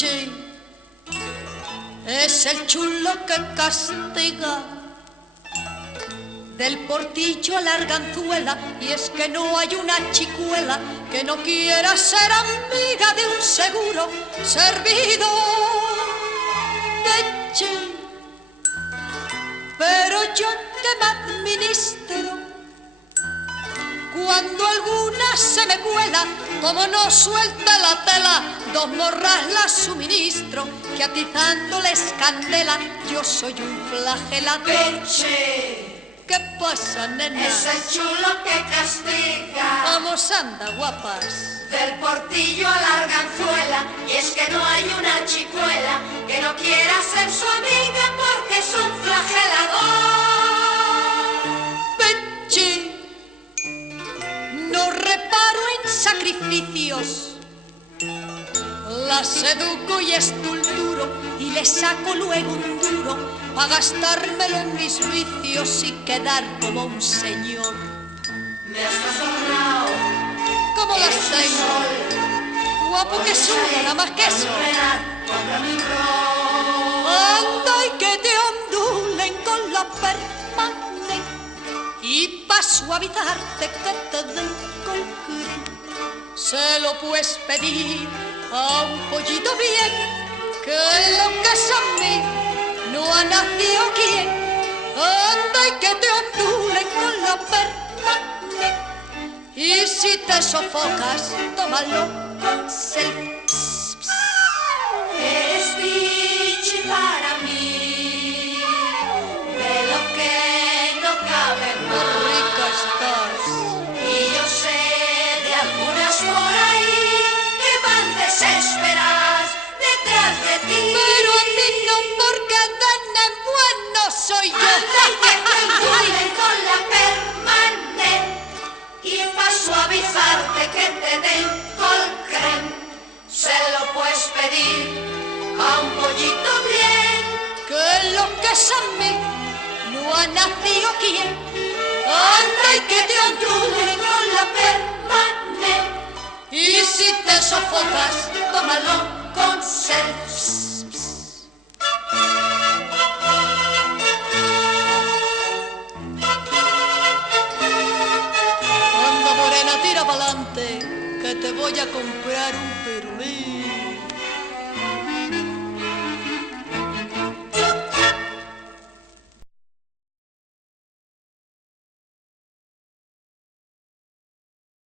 Peche es el chulo que castiga del Portillo a la Arganzuela, y es que no hay una chicuela que no quiera ser amiga de un seguro servidor de Che. Pero yo que me administro, cuando alguna se me cuela, como no suelta la tela, dos morras las suministro, que atizándoles candela, yo soy un flagelador. Peche, ¿qué pasa, nena? es el chulo que castiga. Vamos, anda, guapas. Del Portillo a la Arganzuela, y es que no hay una chicuela que no quiera ser su amiga porque es un flagelador. Peche, no reparo en sacrificios, la seduco y estulturo, y le saco luego un duro pa' gastármelo en mis vicios y quedar como un señor. Me has trastornado. ¿Cómo las Eres un tengo? sol, Guapo que sube, nada más que eso. contra mi rol. Anda y que te ondulen con la permanente, y pa' suavizarte que te den colquín. Se lo puedes pedir a un pollito bien, que lo que es a mí no ha nacido quien. Anda y que te ondulen con la permanente, y si te sofocas, tómalo con selfie. Eres bichi para mí, de lo que no cabe ¡Qué más. rica estás! Y yo sé de algunas por ahí que van desesperadas detrás de ti. Pero a mí no, porque de bueno soy yo. Anda y que te envuelven con la permanente, y para suavizarte que te den colcrem, se lo puedes pedir a un pollito bien. Que lo que es a mí no ha nacido quien. Anda y que te ondulen con la permanente, y si te sofocas, tómalo con sed. Anda morena, tira pa'lante, que te voy a comprar un pirulí.